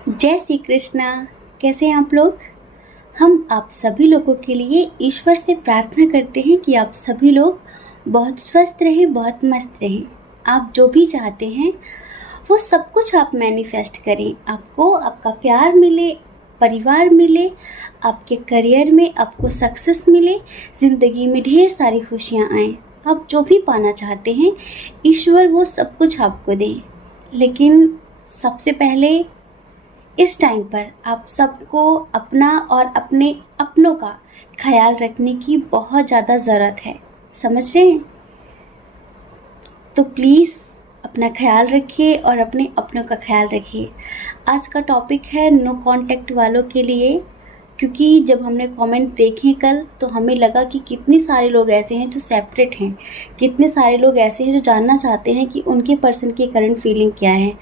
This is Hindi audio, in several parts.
जय श्री कृष्णा। कैसे हैं आप लोग। हम आप सभी लोगों के लिए ईश्वर से प्रार्थना करते हैं कि आप सभी लोग बहुत स्वस्थ रहें, बहुत मस्त रहें। आप जो भी चाहते हैं वो सब कुछ आप मैनिफेस्ट करें। आपको आपका प्यार मिले, परिवार मिले, आपके करियर में आपको सक्सेस मिले, ज़िंदगी में ढेर सारी खुशियाँ आएँ। आप जो भी पाना चाहते हैं ईश्वर वो सब कुछ आपको दें। लेकिन सबसे पहले इस टाइम पर आप सबको अपना और अपने अपनों का ख्याल रखने की बहुत ज़्यादा ज़रूरत है। समझ रहे हैं। तो प्लीज़ अपना ख्याल रखिए और अपने अपनों का ख्याल रखिए। आज का टॉपिक है नो कांटेक्ट वालों के लिए, क्योंकि जब हमने कमेंट देखे कल तो हमें लगा कि कितने सारे लोग ऐसे हैं जो सेपरेट हैं, कितने सारे लोग ऐसे हैं जो जानना चाहते हैं कि उनके पर्सन की करंट फीलिंग क्या है।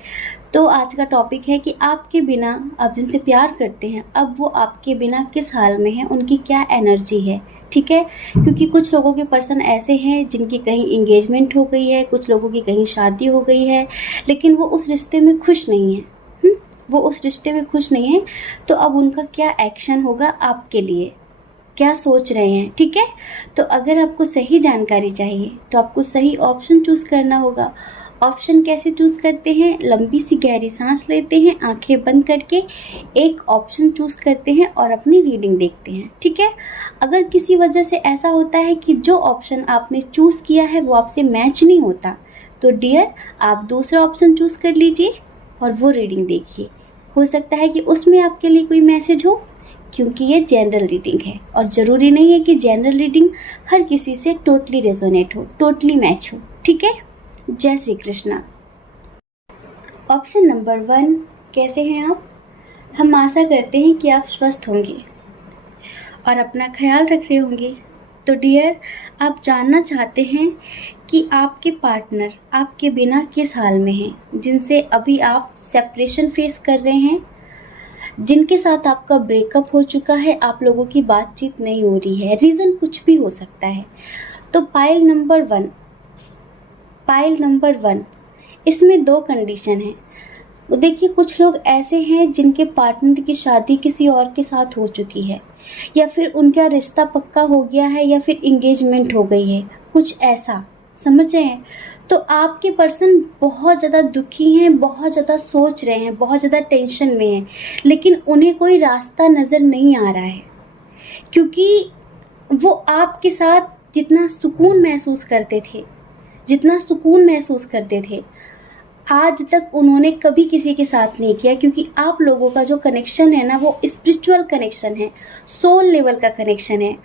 तो आज का टॉपिक है कि आपके बिना, आप जिनसे प्यार करते हैं, अब वो आपके बिना किस हाल में हैं, उनकी क्या एनर्जी है। ठीक है, क्योंकि कुछ लोगों के पर्सन ऐसे हैं जिनकी कहीं इंगेजमेंट हो गई है, कुछ लोगों की कहीं शादी हो गई है, लेकिन वो उस रिश्ते में खुश नहीं है। वो उस रिश्ते में खुश नहीं है। तो अब उनका क्या एक्शन होगा आपके लिए, क्या सोच रहे हैं। ठीक है, तो अगर आपको सही जानकारी चाहिए तो आपको सही ऑप्शन चूज़ करना होगा। ऑप्शन कैसे चूज़ करते हैं, लंबी सी गहरी सांस लेते हैं, आंखें बंद करके एक ऑप्शन चूज़ करते हैं और अपनी रीडिंग देखते हैं। ठीक है, अगर किसी वजह से ऐसा होता है कि जो ऑप्शन आपने चूज़ किया है वो आपसे मैच नहीं होता, तो डियर आप दूसरा ऑप्शन चूज़ कर लीजिए और वो रीडिंग देखिए। हो सकता है कि उसमें आपके लिए कोई मैसेज हो, क्योंकि ये जनरल रीडिंग है और ज़रूरी नहीं है कि जनरल रीडिंग हर किसी से टोटली रेजोनेट हो, टोटली मैच हो। ठीक है, जय श्री कृष्णा। ऑप्शन नंबर 1, कैसे हैं आप। हम आशा करते हैं कि आप स्वस्थ होंगे और अपना ख्याल रख रहे होंगे। तो डियर, आप जानना चाहते हैं कि आपके पार्टनर आपके बिना किस हाल में हैं, जिनसे अभी आप सेपरेशन फेस कर रहे हैं, जिनके साथ आपका ब्रेकअप हो चुका है, आप लोगों की बातचीत नहीं हो रही है, रीज़न कुछ भी हो सकता है। तो पाइल नंबर 1, इसमें 2 कंडीशन है। देखिए, कुछ लोग ऐसे हैं जिनके पार्टनर की शादी किसी और के साथ हो चुकी है, या फिर उनका रिश्ता पक्का हो गया है, या फिर इंगेजमेंट हो गई है, कुछ ऐसा। समझ रहे हैं। तो आपके पर्सन बहुत ज़्यादा दुखी हैं, बहुत ज़्यादा सोच रहे हैं, बहुत ज़्यादा टेंशन में हैं, लेकिन उन्हें कोई रास्ता नज़र नहीं आ रहा है, क्योंकि वो आपके साथ जितना सुकून महसूस करते थे आज तक उन्होंने कभी किसी के साथ नहीं किया, क्योंकि आप लोगों का जो कनेक्शन है ना, वो स्पिरिचुअल कनेक्शन है, सोल लेवल का कनेक्शन है।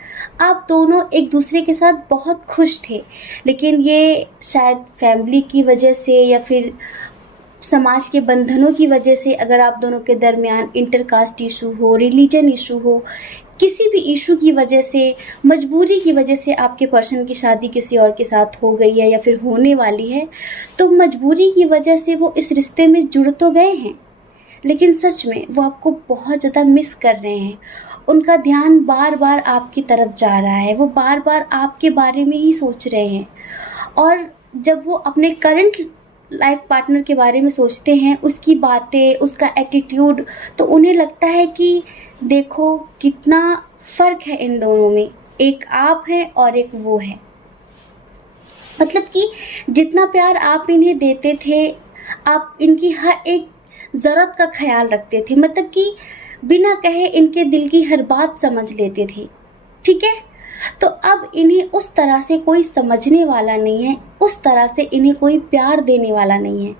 आप दोनों एक दूसरे के साथ बहुत खुश थे, लेकिन ये शायद फैमिली की वजह से या फिर समाज के बंधनों की वजह से, अगर आप दोनों के दरमियान इंटरकास्ट इशू हो, रिलीजन इशू हो, किसी भी इशू की वजह से, मजबूरी की वजह से आपके पर्सन की शादी किसी और के साथ हो गई है या फिर होने वाली है, तो मजबूरी की वजह से वो इस रिश्ते में जुड़ तो गए हैं, लेकिन सच में वो आपको बहुत ज़्यादा मिस कर रहे हैं। उनका ध्यान बार बार आपकी तरफ जा रहा है, वो बार बार आपके बारे में ही सोच रहे हैं। और जब वो अपने करंट लाइफ पार्टनर के बारे में सोचते हैं, उसकी बातें, उसका एटीट्यूड, तो उन्हें लगता है कि देखो कितना फ़र्क है इन दोनों में, एक आप है और एक वो है। मतलब कि जितना प्यार आप इन्हें देते थे, आप इनकी हर एक ज़रूरत का ख्याल रखते थे, मतलब कि बिना कहे इनके दिल की हर बात समझ लेते थे। ठीक है, तो अब इन्हें उस तरह से कोई समझने वाला नहीं है, उस तरह से इन्हें कोई प्यार देने वाला नहीं है।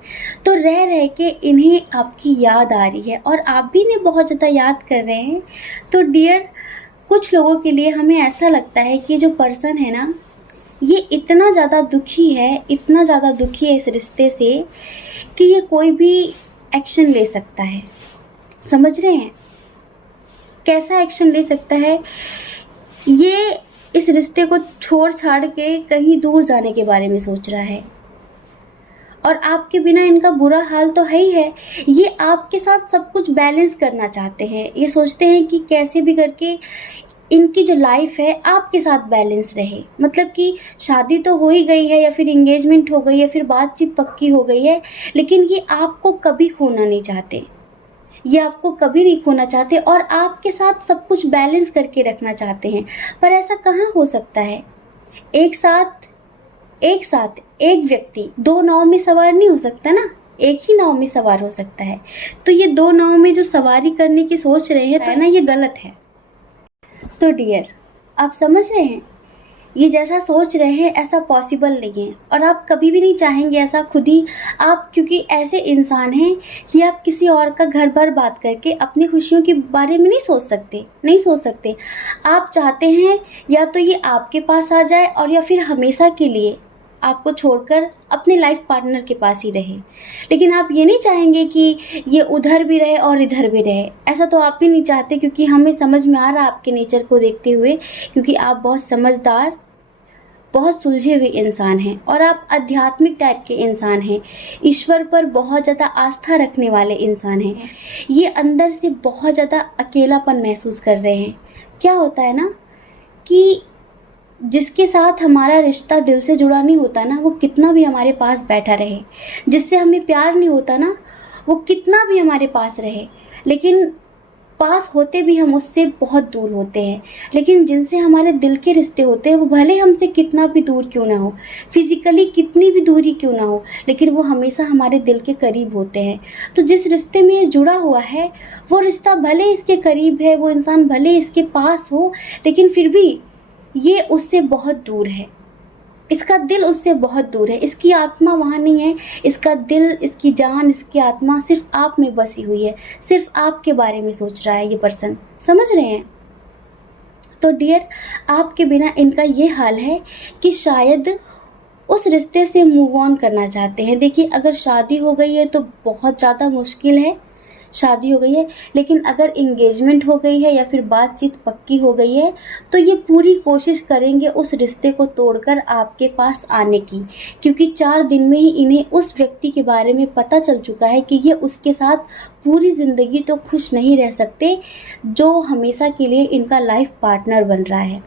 तो रह रह के इन्हें आपकी याद आ रही है और आप भी इन्हें बहुत ज़्यादा याद कर रहे हैं। तो डियर, कुछ लोगों के लिए हमें ऐसा लगता है कि जो पर्सन है ना, ये इतना ज़्यादा दुखी है, इतना ज़्यादा दुखी है इस रिश्ते से कि ये कोई भी एक्शन ले सकता है। समझ रहे हैं, कैसा एक्शन ले सकता है। ये इस रिश्ते को छोड़ छाड़ के कहीं दूर जाने के बारे में सोच रहा है, और आपके बिना इनका बुरा हाल तो है ही है। ये आपके साथ सब कुछ बैलेंस करना चाहते हैं, ये सोचते हैं कि कैसे भी करके इनकी जो लाइफ है आपके साथ बैलेंस रहे। मतलब कि शादी तो हो ही गई है, या फिर इंगेजमेंट हो गई है, फिर बातचीत पक्की हो गई है, लेकिन ये आपको कभी खोना नहीं चाहते। ये आपको कभी नहीं खोना चाहते और आपके साथ सब कुछ बैलेंस करके रखना चाहते हैं। पर ऐसा कहाँ हो सकता है? एक साथ एक व्यक्ति दो नाव में सवार नहीं हो सकता ना, एक ही नाव में सवार हो सकता है। तो ये दो नाव में जो सवारी करने की सोच रहे हैं तो ना, ये गलत है। तो डियर, आप समझ रहे हैं, ये जैसा सोच रहे हैं ऐसा पॉसिबल नहीं है और आप कभी भी नहीं चाहेंगे ऐसा खुद ही आप, क्योंकि ऐसे इंसान हैं कि आप किसी और का घर बर्बाद करके अपनी खुशियों के बारे में नहीं सोच सकते। आप चाहते हैं या तो ये आपके पास आ जाए और या फिर हमेशा के लिए आपको छोड़कर अपने लाइफ पार्टनर के पास ही रहे। लेकिन आप ये नहीं चाहेंगे कि ये उधर भी रहे और इधर भी रहे। ऐसा तो आप भी नहीं चाहते, क्योंकि हमें समझ में आ रहा है आपके नेचर को देखते हुए, क्योंकि आप बहुत समझदार, बहुत सुलझे हुए इंसान हैं और आप आध्यात्मिक टाइप के इंसान हैं, ईश्वर पर बहुत ज़्यादा आस्था रखने वाले इंसान हैं। ये अंदर से बहुत ज़्यादा अकेलापन महसूस कर रहे हैं। क्या होता है ना कि जिसके साथ हमारा रिश्ता दिल से जुड़ा नहीं होता ना, वो कितना भी हमारे पास बैठा रहे, जिससे हमें प्यार नहीं होता ना, वो कितना भी हमारे पास रहे, लेकिन पास होते भी हम उससे बहुत दूर होते हैं। लेकिन जिनसे हमारे दिल के रिश्ते होते हैं, वो भले हमसे कितना भी दूर क्यों ना हो, फिजिकली कितनी भी दूरी क्यों ना हो, लेकिन वो हमेशा हमारे दिल के करीब होते हैं। तो जिस रिश्ते में ये जुड़ा हुआ है, वो रिश्ता भले इसके करीब है, वो इंसान भले इसके पास हो, लेकिन फिर भी ये उससे बहुत दूर है। इसका दिल उससे बहुत दूर है, इसकी आत्मा वहाँ नहीं है। इसका दिल, इसकी जान, इसकी आत्मा सिर्फ आप में बसी हुई है, सिर्फ आपके बारे में सोच रहा है ये पर्सन। समझ रहे हैं? तो डियर, आपके बिना इनका ये हाल है कि शायद उस रिश्ते से मूव ऑन करना चाहते हैं। देखिए, अगर शादी हो गई है तो बहुत ज़्यादा मुश्किल है, शादी हो गई है, लेकिन अगर इंगेजमेंट हो गई है या फिर बातचीत पक्की हो गई है तो ये पूरी कोशिश करेंगे उस रिश्ते को तोड़कर आपके पास आने की, क्योंकि 4 दिन में ही इन्हें उस व्यक्ति के बारे में पता चल चुका है कि ये उसके साथ पूरी ज़िंदगी तो खुश नहीं रह सकते, जो हमेशा के लिए इनका लाइफ पार्टनर बन रहा है।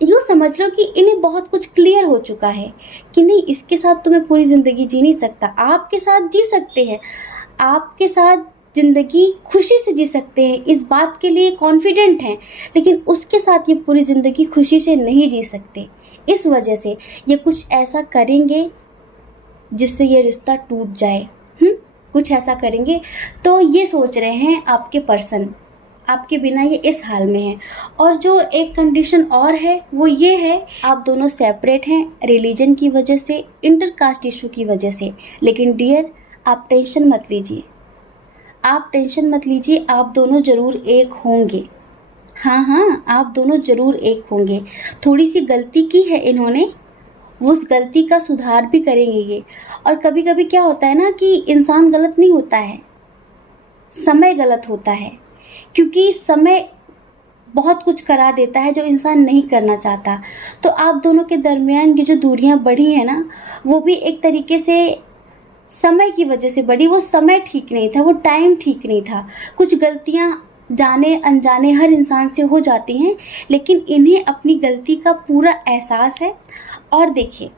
यूँ समझ लो कि इन्हें बहुत कुछ क्लियर हो चुका है कि नहीं, इसके साथ तो मैं पूरी ज़िंदगी जी नहीं सकता। आपके साथ जी सकते हैं, आपके साथ ज़िंदगी खुशी से जी सकते हैं, इस बात के लिए कॉन्फिडेंट हैं, लेकिन उसके साथ ये पूरी ज़िंदगी खुशी से नहीं जी सकते। इस वजह से ये कुछ ऐसा करेंगे जिससे ये रिश्ता टूट जाए। कुछ ऐसा करेंगे। तो ये सोच रहे हैं आपके पर्सन, आपके बिना ये इस हाल में है। और जो एक कंडीशन और है वो ये है, आप दोनों सेपरेट हैं रिलीजन की वजह से, इंटरकास्ट इशू की वजह से। लेकिन डियर, आप टेंशन मत लीजिए, आप टेंशन मत लीजिए, आप दोनों ज़रूर एक होंगे। हाँ, आप दोनों ज़रूर एक होंगे। थोड़ी सी गलती की है इन्होंने, उस गलती का सुधार भी करेंगे ये। और कभी कभी क्या होता है ना कि इंसान गलत नहीं होता है, समय गलत होता है, क्योंकि समय बहुत कुछ करा देता है जो इंसान नहीं करना चाहता। तो आप दोनों के दरमियान ये जो दूरियां बढ़ी हैं ना, वो भी एक तरीके से समय की वजह से बढ़ी। वो समय ठीक नहीं था, वो टाइम ठीक नहीं था। कुछ गलतियां जाने अनजाने हर इंसान से हो जाती हैं, लेकिन इन्हें अपनी गलती का पूरा एहसास है। और देखिए,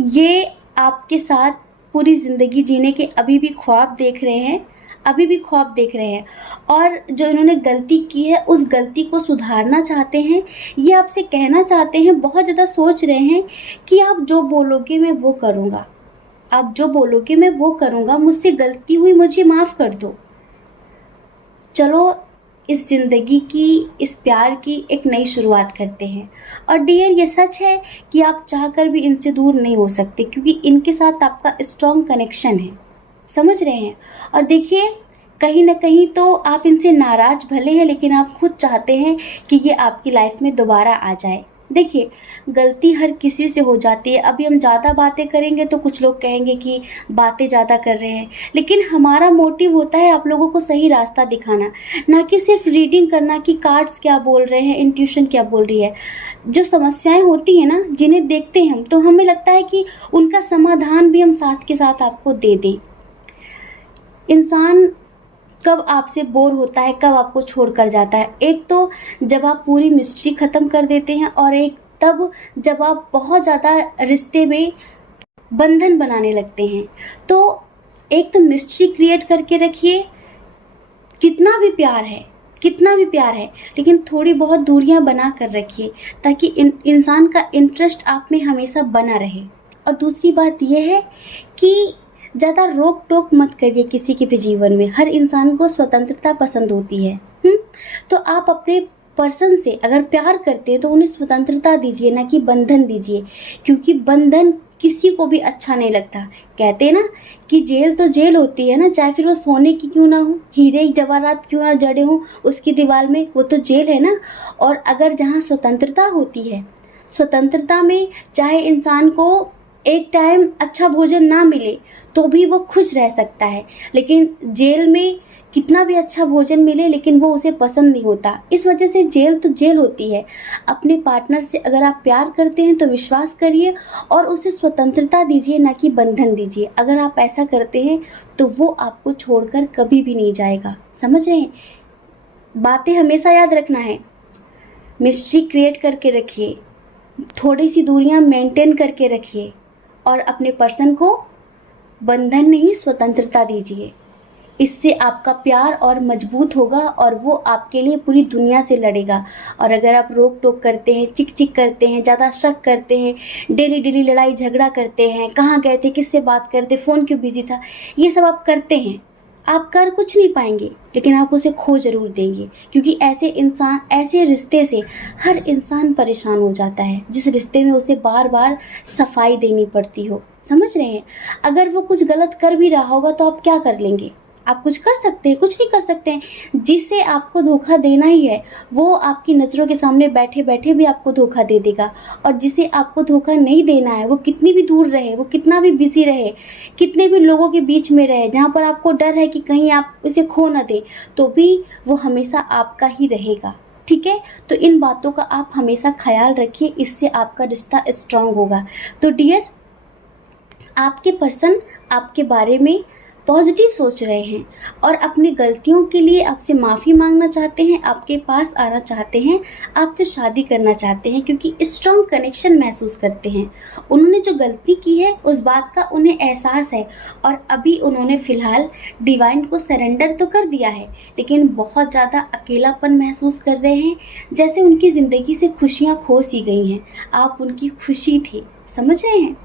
ये आपके साथ पूरी ज़िंदगी जीने के अभी भी ख्वाब देख रहे हैं, और जो इन्होंने गलती की है उस गलती को सुधारना चाहते हैं। ये आपसे कहना चाहते हैं, बहुत ज़्यादा सोच रहे हैं कि आप जो बोलोगे मैं वो करूँगा, मुझसे गलती हुई, मुझे माफ़ कर दो। चलो इस ज़िंदगी की, इस प्यार की एक नई शुरुआत करते हैं। और डियर, ये सच है कि आप चाहकर भी इनसे दूर नहीं हो सकते, क्योंकि इनके साथ आपका स्ट्रॉन्ग कनेक्शन है। समझ रहे हैं? और देखिए, कहीं ना कहीं तो आप इनसे नाराज़ भले हैं, लेकिन आप खुद चाहते हैं कि ये आपकी लाइफ में दोबारा आ जाए। देखिए, गलती हर किसी से हो जाती है। अभी हम ज़्यादा बातें करेंगे तो कुछ लोग कहेंगे कि बातें ज़्यादा कर रहे हैं, लेकिन हमारा मोटिव होता है आप लोगों को सही रास्ता दिखाना, ना कि सिर्फ रीडिंग करना कि कार्ड्स क्या बोल रहे हैं, इंट्यूशन क्या बोल रही है। जो समस्याएं होती हैं ना, जिन्हें देखते हैं हम, तो हमें लगता है कि उनका समाधान भी हम साथ के साथ आपको दे दें। इंसान कब आपसे बोर होता है, कब आपको छोड़कर जाता है? एक तो जब आप पूरी मिस्ट्री ख़त्म कर देते हैं, और एक तब जब आप बहुत ज़्यादा रिश्ते में बंधन बनाने लगते हैं। तो एक तो मिस्ट्री क्रिएट करके रखिए, कितना भी प्यार है, कितना भी प्यार है, लेकिन थोड़ी बहुत दूरियां बना कर रखिए ताकि इंसान का इंटरेस्ट आप में हमेशा बना रहे। और दूसरी बात यह है कि ज़्यादा रोक टोक मत करिए किसी के भी जीवन में। हर इंसान को स्वतंत्रता पसंद होती है। तो आप अपने पर्सन से अगर प्यार करते हैं तो उन्हें स्वतंत्रता दीजिए, ना कि बंधन दीजिए, क्योंकि बंधन किसी को भी अच्छा नहीं लगता। कहते हैं ना कि जेल तो जेल होती है ना, चाहे फिर वो सोने की क्यों ना हो, हीरे जवाहरात क्यों ना जड़े हों उसकी दीवार में, वो तो जेल है ना। और अगर जहाँ स्वतंत्रता होती है, स्वतंत्रता में चाहे इंसान को एक टाइम अच्छा भोजन ना मिले तो भी वो खुश रह सकता है, लेकिन जेल में कितना भी अच्छा भोजन मिले लेकिन वो उसे पसंद नहीं होता। इस वजह से जेल तो जेल होती है। अपने पार्टनर से अगर आप प्यार करते हैं तो विश्वास करिए और उसे स्वतंत्रता दीजिए, ना कि बंधन दीजिए। अगर आप ऐसा करते हैं तो वो आपको छोड़कर कभी भी नहीं जाएगा। समझ रहे हैं? बातें हमेशा याद रखना है, मिस्ट्री क्रिएट करके रखिए, थोड़ी सी दूरियां मेंटेन करके रखिए और अपने पर्सन को बंधन नहीं स्वतंत्रता दीजिए। इससे आपका प्यार और मजबूत होगा और वो आपके लिए पूरी दुनिया से लड़ेगा। और अगर आप रोक टोक करते हैं, चिक चिक करते हैं, ज़्यादा शक करते हैं, डेली डेली लड़ाई झगड़ा करते हैं, कहाँ गए थे, किससे बात करते, फ़ोन क्यों बिजी था, ये सब आप करते हैं, आप कर कुछ नहीं पाएंगे, लेकिन आप उसे खो ज़रूर देंगे। क्योंकि ऐसे इंसान, ऐसे रिश्ते से हर इंसान परेशान हो जाता है जिस रिश्ते में उसे बार बार सफाई देनी पड़ती हो। समझ रहे हैं? अगर वो कुछ गलत कर भी रहा होगा तो आप क्या कर लेंगे? आप कुछ कर सकते हैं? कुछ नहीं कर सकते हैं। जिसे आपको धोखा देना ही है वो आपकी नज़रों के सामने बैठे बैठे भी आपको धोखा दे देगा। और जिसे आपको धोखा नहीं देना है वो कितनी भी दूर रहे, वो कितना भी बिजी रहे, कितने भी लोगों के बीच में रहे, जहाँ पर आपको डर है कि कहीं आप उसे खो ना दें, तो भी वो हमेशा आपका ही रहेगा। ठीक है? तो इन बातों का आप हमेशा ख्याल रखिए, इससे आपका रिश्ता स्ट्रांग होगा। तो डियर, आपके पर्सन आपके बारे में पॉजिटिव सोच रहे हैं और अपनी गलतियों के लिए आपसे माफ़ी मांगना चाहते हैं, आपके पास आना चाहते हैं, आपसे शादी करना चाहते हैं, क्योंकि स्ट्रॉन्ग कनेक्शन महसूस करते हैं। उन्होंने जो गलती की है उस बात का उन्हें एहसास है और अभी उन्होंने फ़िलहाल डिवाइन को सरेंडर तो कर दिया है, लेकिन बहुत ज़्यादा अकेलापन महसूस कर रहे हैं, जैसे उनकी ज़िंदगी से खुशियाँ खो सी गई हैं। आप उनकी खुशी थी, समझ रहे हैं?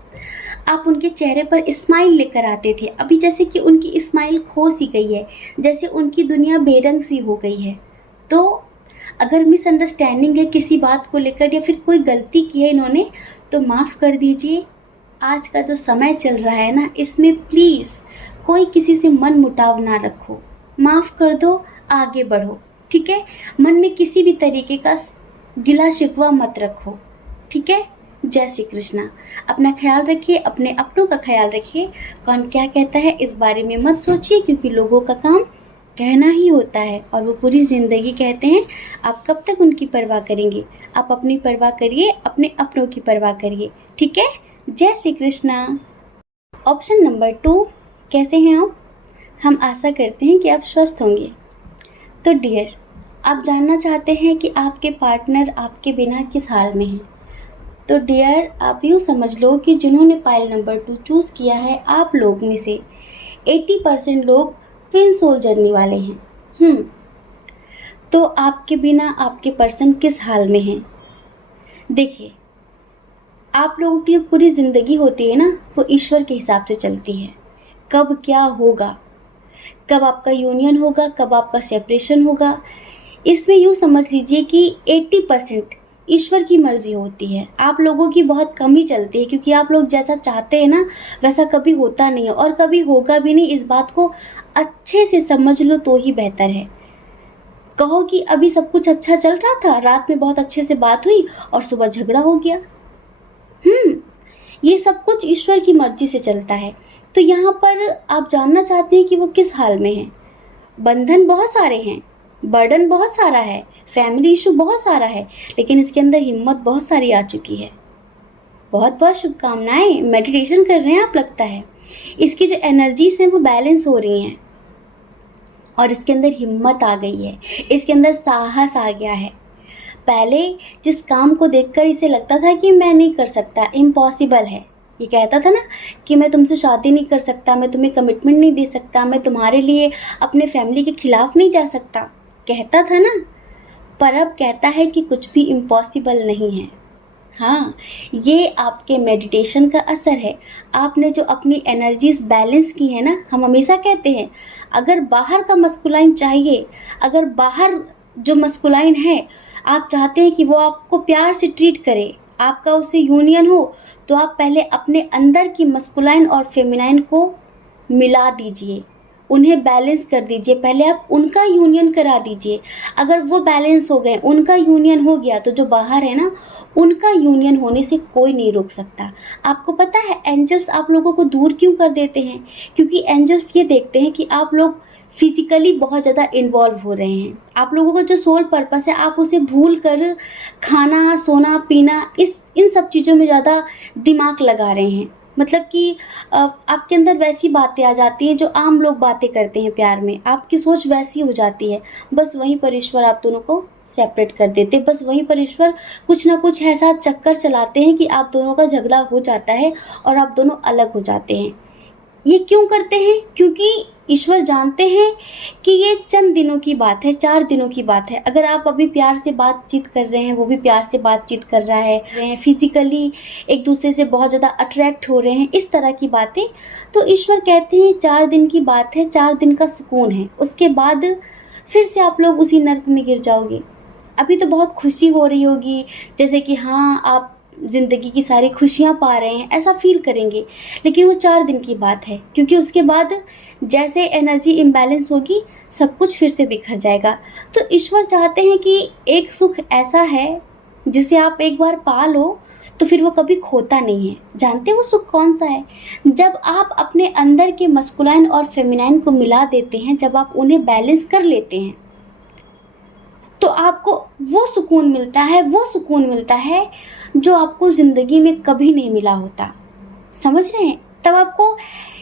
आप उनके चेहरे पर स्माइल लेकर आते थे, अभी जैसे कि उनकी स्माइल खो सी गई है, जैसे उनकी दुनिया बेरंग सी हो गई है। तो अगर मिसअंडरस्टैंडिंग है किसी बात को लेकर या फिर कोई गलती की है इन्होंने, तो माफ़ कर दीजिए। आज का जो समय चल रहा है ना, इसमें प्लीज़ कोई किसी से मन मुटाव ना रखो, माफ़ कर दो, आगे बढ़ो। ठीक है? मन में किसी भी तरीके का गिला शिकवा मत रखो। ठीक है? जय श्री कृष्णा। अपना ख्याल रखिए, अपने अपनों का ख्याल रखिए। कौन क्या कहता है इस बारे में मत सोचिए, क्योंकि लोगों का काम कहना ही होता है और वो पूरी ज़िंदगी कहते हैं। आप कब तक उनकी परवाह करेंगे? आप अपनी परवाह करिए, अपने अपनों की परवाह करिए। ठीक है? जय श्री कृष्णा। ऑप्शन नंबर 2, कैसे हैं आप? हम आशा करते हैं कि आप स्वस्थ होंगे। तो डियर, आप जानना चाहते हैं कि आपके पार्टनर आपके बिना किस हाल में हैं। तो डियर, आप यूँ समझ लो कि जिन्होंने पाइल नंबर 2 चूज़ किया है, आप लोग में से 80% लोग ट्विन सोल जर्नी वाले हैं। तो आपके बिना आपके पर्सन किस हाल में हैं? देखिए, आप लोगों की पूरी ज़िंदगी होती है ना, वो ईश्वर के हिसाब से चलती है। कब क्या होगा, कब आपका यूनियन होगा, कब आपका सेपरेशन होगा, इसमें यूँ समझ लीजिए कि 80% ईश्वर की मर्जी होती है। आप लोगों की बहुत कम ही चलती है, क्योंकि आप लोग जैसा चाहते हैं ना वैसा कभी होता नहीं है और कभी होगा भी नहीं। इस बात को अच्छे से समझ लो तो ही बेहतर है। कहो कि अभी सब कुछ अच्छा चल रहा था, रात में बहुत अच्छे से बात हुई और सुबह झगड़ा हो गया। ये सब कुछ ईश्वर की मर्जी से चलता है। तो यहाँ पर आप जानना चाहते हैं कि वो किस हाल में है। बंधन बहुत सारे हैं, बर्डन बहुत सारा है, फैमिली इशू बहुत सारा है, लेकिन इसके अंदर हिम्मत बहुत सारी आ चुकी है। बहुत बहुत शुभकामनाएं। मेडिटेशन कर रहे हैं आप, लगता है। इसकी जो एनर्जीज हैं वो बैलेंस हो रही हैं और इसके अंदर हिम्मत आ गई है, इसके अंदर साहस आ गया है। पहले जिस काम को देखकर इसे लगता था कि मैं नहीं कर सकता, इम्पॉसिबल है, ये कहता था ना कि मैं तुमसे शादी नहीं कर सकता, मैं तुम्हें कमिटमेंट नहीं दे सकता, मैं तुम्हारे लिए अपने फैमिली के खिलाफ नहीं जा सकता, कहता था ना। पर अब कहता है कि कुछ भी इम्पॉसिबल नहीं है। हाँ, ये आपके मेडिटेशन का असर है। आपने जो अपनी एनर्जीज बैलेंस की है ना, हम हमेशा कहते हैं अगर बाहर का मस्कुलाइन चाहिए, अगर बाहर जो मस्कुलाइन है आप चाहते हैं कि वो आपको प्यार से ट्रीट करे, आपका उससे यूनियन हो, तो आप पहले अपने अंदर की मस्कुलाइन और फेमिनाइन को मिला दीजिए, उन्हें बैलेंस कर दीजिए। पहले आप उनका यूनियन करा दीजिए। अगर वो बैलेंस हो गए, उनका यूनियन हो गया, तो जो बाहर है ना, उनका यूनियन होने से कोई नहीं रोक सकता। आपको पता है एंजल्स आप लोगों को दूर क्यों कर देते हैं? क्योंकि एंजल्स ये देखते हैं कि आप लोग फिजिकली बहुत ज़्यादा इन्वॉल्व हो रहे हैं। आप लोगों का जो सोल पर्पस है आप उसे भूल कर खाना, सोना, पीना, इन सब चीज़ों में ज़्यादा दिमाग लगा रहे हैं। मतलब कि आपके अंदर वैसी बातें आ जाती हैं जो आम लोग बातें करते हैं प्यार में, आपकी सोच वैसी हो जाती है। बस वहीं पर ईश्वर आप दोनों को सेपरेट कर देते, बस वहीं पर ईश्वर कुछ ना कुछ ऐसा चक्कर चलाते हैं कि आप दोनों का झगड़ा हो जाता है और आप दोनों अलग हो जाते हैं। ये क्यों करते हैं? क्योंकि ईश्वर जानते हैं कि ये चंद दिनों की बात है, 4 दिनों की बात है। अगर आप अभी प्यार से बातचीत कर रहे हैं, वो भी प्यार से बातचीत कर रहा है, फिजिकली एक दूसरे से बहुत ज़्यादा अट्रैक्ट हो रहे हैं, इस तरह की बातें, तो ईश्वर कहते हैं 4 दिन की बात है, 4 दिन का सुकून है, उसके बाद फिर से आप लोग उसी नर्क में गिर जाओगे। अभी तो बहुत खुशी हो रही होगी, जैसे कि हाँ आप ज़िंदगी की सारी खुशियाँ पा रहे हैं, ऐसा फील करेंगे, लेकिन वो 4 दिन की बात है, क्योंकि उसके बाद जैसे एनर्जी इम्बैलेंस होगी सब कुछ फिर से बिखर जाएगा। तो ईश्वर चाहते हैं कि एक सुख ऐसा है जिसे आप एक बार पा लो तो फिर वो कभी खोता नहीं है। जानते हो वो सुख कौन सा है? जब आप अपने अंदर के मस्कुलाइन और फेमिनाइन को मिला देते हैं, जब आप उन्हें बैलेंस कर लेते हैं, तो आपको वो सुकून मिलता है, वो सुकून मिलता है जो आपको ज़िंदगी में कभी नहीं मिला होता। समझ रहे हैं? तब आपको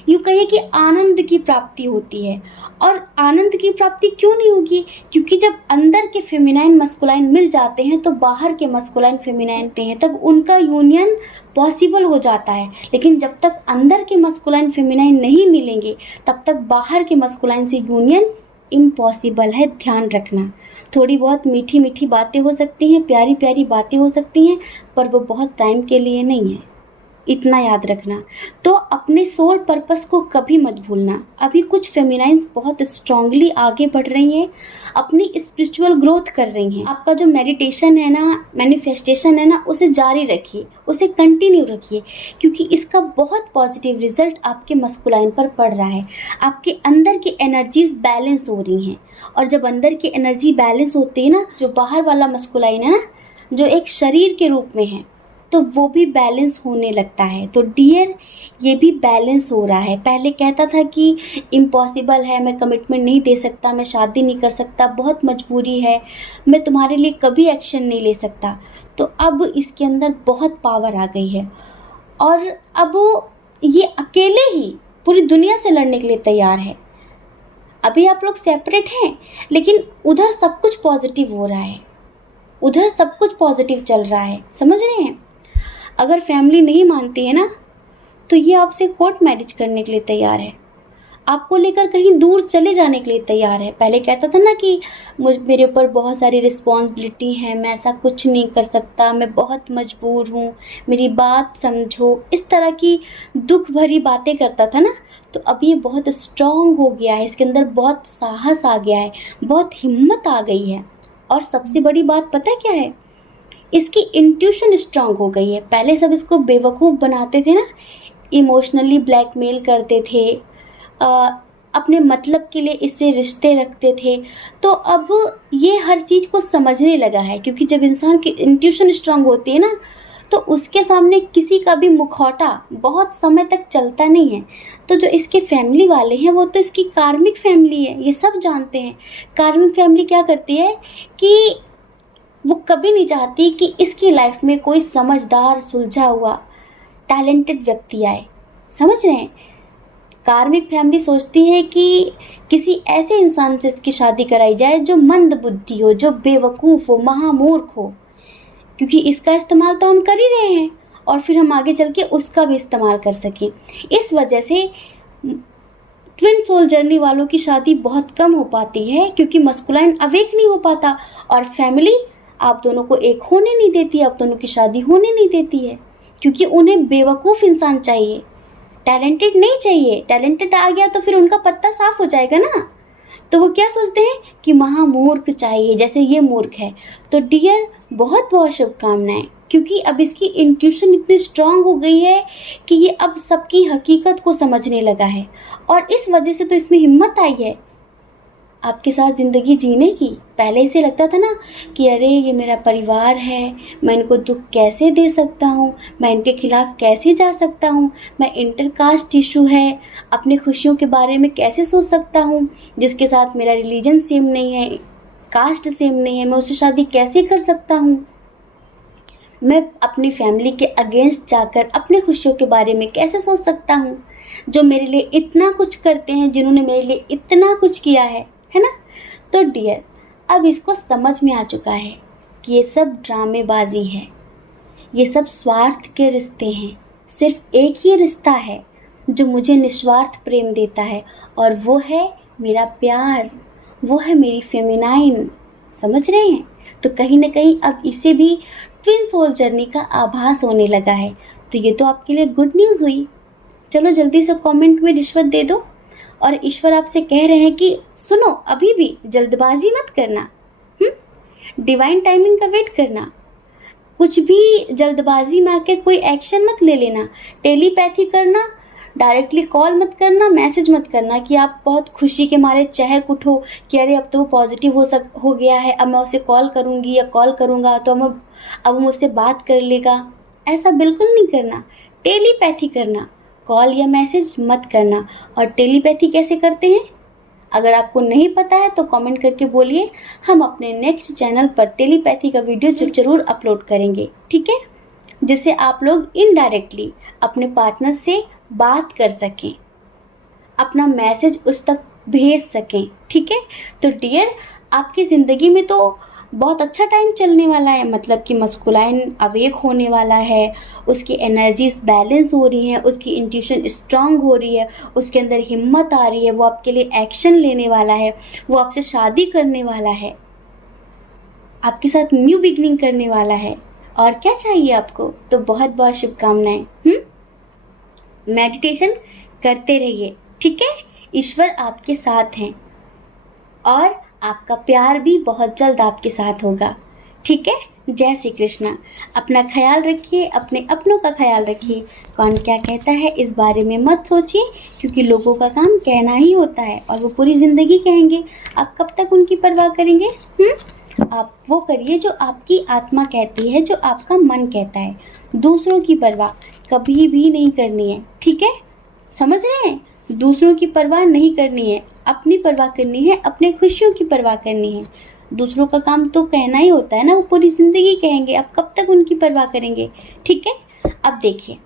यूँ कहिए कि आनंद की प्राप्ति होती है। और आनंद की प्राप्ति क्यों नहीं होगी? क्योंकि जब अंदर के फेमिनाइन मस्कुलाइन मिल जाते हैं तो बाहर के मस्कुलाइन फेमिनाइन होते हैं, तब उनका यूनियन पॉसिबल हो जाता है। लेकिन जब तक अंदर के मस्कुलाइन फेमिनाइन नहीं मिलेंगे तब तक बाहर के मस्कुलाइन से यूनियन इम्पॉसिबल है। ध्यान रखना, थोड़ी बहुत मीठी मीठी बातें हो सकती हैं, प्यारी प्यारी बातें हो सकती हैं, पर वो बहुत टाइम के लिए नहीं है, इतना याद रखना। तो अपने सोल पर्पस को कभी मत भूलना। अभी कुछ फेमिनाइन्स बहुत स्ट्रांगली आगे बढ़ रही हैं, अपनी स्पिरिचुअल ग्रोथ कर रही हैं। आपका जो मेडिटेशन है ना, मैनिफेस्टेशन है ना, उसे जारी रखिए, उसे कंटिन्यू रखिए, क्योंकि इसका बहुत पॉजिटिव रिजल्ट आपके मस्कुलाइन पर पड़ रहा है। आपके अंदर की एनर्जीज बैलेंस हो रही हैं, और जब अंदर की एनर्जी बैलेंस होती है ना, जो बाहर वाला मस्कुलाइन है ना, जो एक शरीर के रूप में है, तो वो भी बैलेंस होने लगता है। तो डियर, ये भी बैलेंस हो रहा है। पहले कहता था कि इम्पॉसिबल है, मैं कमिटमेंट नहीं दे सकता, मैं शादी नहीं कर सकता, बहुत मजबूरी है, मैं तुम्हारे लिए कभी एक्शन नहीं ले सकता। तो अब इसके अंदर बहुत पावर आ गई है, और अब ये अकेले ही पूरी दुनिया से लड़ने के लिए तैयार है। अभी आप लोग सेपरेट हैं, लेकिन उधर सब कुछ पॉजिटिव हो रहा है, उधर सब कुछ पॉजिटिव चल रहा है। समझ रहे हैं? अगर फैमिली नहीं मानती है ना, तो ये आपसे कोर्ट मैरिज करने के लिए तैयार है, आपको लेकर कहीं दूर चले जाने के लिए तैयार है। पहले कहता था ना कि मेरे ऊपर बहुत सारी रिस्पॉन्सिबिलिटी है, मैं ऐसा कुछ नहीं कर सकता, मैं बहुत मजबूर हूँ, मेरी बात समझो, इस तरह की दुख भरी बातें करता था ना। तो अब ये बहुत स्ट्रांग हो गया है, इसके अंदर बहुत साहस आ गया है, बहुत हिम्मत आ गई है। और सबसे बड़ी बात पता है क्या है? इसकी इंट्यूशन स्ट्रांग हो गई है। पहले सब इसको बेवकूफ़ बनाते थे ना, इमोशनली ब्लैकमेल करते थे, अपने मतलब के लिए इससे रिश्ते रखते थे। तो अब ये हर चीज़ को समझने लगा है, क्योंकि जब इंसान की इंट्यूशन स्ट्रांग होती है ना, तो उसके सामने किसी का भी मुखौटा बहुत समय तक चलता नहीं है। तो जो इसके फैमिली वाले हैं वो तो इसकी कार्मिक फैमिली है, ये सब जानते हैं। कार्मिक फैमिली क्या करती है कि वो कभी नहीं चाहती कि इसकी लाइफ में कोई समझदार, सुलझा हुआ, टैलेंटेड व्यक्ति आए। समझ रहे हैं? कार्मिक फैमिली सोचती है कि किसी ऐसे इंसान से इसकी शादी कराई जाए जो मंद बुद्धि हो, जो बेवकूफ़ हो, महामूर्ख हो, क्योंकि इसका इस्तेमाल तो हम कर ही रहे हैं। और फिर हम आगे चल के उसका भी इस्तेमाल कर सकें। इस वजह से ट्विन सोल जर्नी वालों की शादी बहुत कम हो पाती है, क्योंकि मस्कुलाइन अवेक नहीं हो पाता और फैमिली आप दोनों को एक होने नहीं देती, आप दोनों की शादी होने नहीं देती है, क्योंकि उन्हें बेवकूफ़ इंसान चाहिए, टैलेंटेड नहीं चाहिए। टैलेंटेड आ गया तो फिर उनका पत्ता साफ हो जाएगा ना। तो वो क्या सोचते हैं कि महामूर्ख चाहिए, जैसे ये मूर्ख है। तो डियर बहुत बहुत शुभकामनाएं, क्योंकि अब इसकी इंट्यूशन इतनी स्ट्रांग हो गई है कि ये अब सबकी हकीकत को समझने लगा है, और इस वजह से तो इसमें हिम्मत आई है आपके साथ ज़िंदगी जीने की। पहले इसे लगता था ना कि अरे ये मेरा परिवार है, मैं इनको दुख कैसे दे सकता हूँ, मैं इनके खिलाफ़ कैसे जा सकता हूँ, मैं इंटरकास्ट इशू है, अपनी खुशियों के बारे में कैसे सोच सकता हूँ, जिसके साथ मेरा रिलीजन सेम नहीं है, कास्ट सेम नहीं है, मैं उससे शादी कैसे कर सकता हूँ, मैं अपनी फैमिली के अगेंस्ट जाकर अपनी खुशियों के बारे में कैसे सोच सकता हूँ, जो मेरे लिए इतना कुछ करते हैं, जिन्होंने मेरे लिए इतना कुछ किया है ना। तो डियर अब इसको समझ में आ चुका है कि ये सब ड्रामेबाजी है, ये सब स्वार्थ के रिश्ते हैं। सिर्फ एक ही रिश्ता है जो मुझे निस्वार्थ प्रेम देता है, और वो है मेरा प्यार, वो है मेरी फेमिनाइन। समझ रहे हैं? तो कहीं ना कहीं अब इसे भी ट्विन सोल जर्नी का आभास होने लगा है। तो ये तो आपके लिए गुड न्यूज़ हुई। चलो जल्दी से कमेंट में रिश्वत दे दो, और ईश्वर आपसे कह रहे हैं कि सुनो, अभी भी जल्दबाजी मत करना, डिवाइन टाइमिंग का वेट करना, कुछ भी जल्दबाजी में आकर कोई एक्शन मत ले लेना, टेलीपैथी करना, डायरेक्टली कॉल मत करना, मैसेज मत करना कि आप बहुत खुशी के मारे चहक उठो कि अरे अब तो वो पॉजिटिव हो गया है, अब मैं उसे कॉल करूँगी या कॉल करूँगा तो अब वो मुझसे बात कर लेगा। ऐसा बिल्कुल नहीं करना, टेलीपैथी करना, कॉल या मैसेज मत करना। और टेलीपैथी कैसे करते हैं अगर आपको नहीं पता है तो कमेंट करके बोलिए, हम अपने नेक्स्ट चैनल पर टेलीपैथी का वीडियो जरूर अपलोड करेंगे, ठीक है, जिससे आप लोग इनडायरेक्टली अपने पार्टनर से बात कर सकें, अपना मैसेज उस तक भेज सकें, ठीक है। तो डियर आपकी ज़िंदगी में तो बहुत अच्छा टाइम चलने वाला है, मतलब कि मस्कुलाइन अवेक होने वाला है, उसकी एनर्जीज बैलेंस हो रही हैं, उसकी इंट्यूशन स्ट्रांग हो रही है, उसके अंदर हिम्मत आ रही है, वो आपके लिए एक्शन लेने वाला है, वो आपसे शादी करने वाला है, आपके साथ न्यू बिगनिंग करने वाला है। और क्या चाहिए आपको? तो बहुत बहुत शुभकामनाएं। मेडिटेशन करते रहिए, ठीक है। ईश्वर आपके साथ हैं और आपका प्यार भी बहुत जल्द आपके साथ होगा, ठीक है। जय श्री कृष्णा। अपना ख्याल रखिए, अपने अपनों का ख्याल रखिए। कौन क्या कहता है इस बारे में मत सोचिए, क्योंकि लोगों का काम कहना ही होता है और वो पूरी ज़िंदगी कहेंगे। आप कब तक उनकी परवाह करेंगे? आप वो करिए जो आपकी आत्मा कहती है, जो आपका मन कहता है। दूसरों की परवाह कभी भी नहीं करनी है, ठीक है। समझ रहे हैं? दूसरों की परवाह नहीं करनी है, अपनी परवाह करनी है, अपने खुशियों की परवाह करनी है। दूसरों का काम तो कहना ही होता है ना, वो पूरी ज़िंदगी कहेंगे, आप कब तक उनकी परवाह करेंगे, ठीक है। अब देखिए,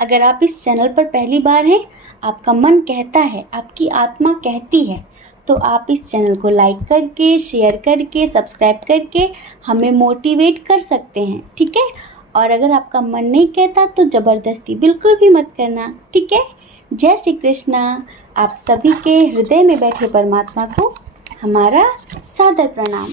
अगर आप इस चैनल पर पहली बार हैं, आपका मन कहता है, आपकी आत्मा कहती है, तो आप इस चैनल को लाइक करके, शेयर करके, सब्सक्राइब करके हमें मोटिवेट कर सकते हैं, ठीक है। और अगर आपका मन नहीं कहता तो ज़बरदस्ती बिल्कुल भी मत करना, ठीक है। जय श्री कृष्णा। आप सभी के हृदय में बैठे परमात्मा को हमारा सादर प्रणाम।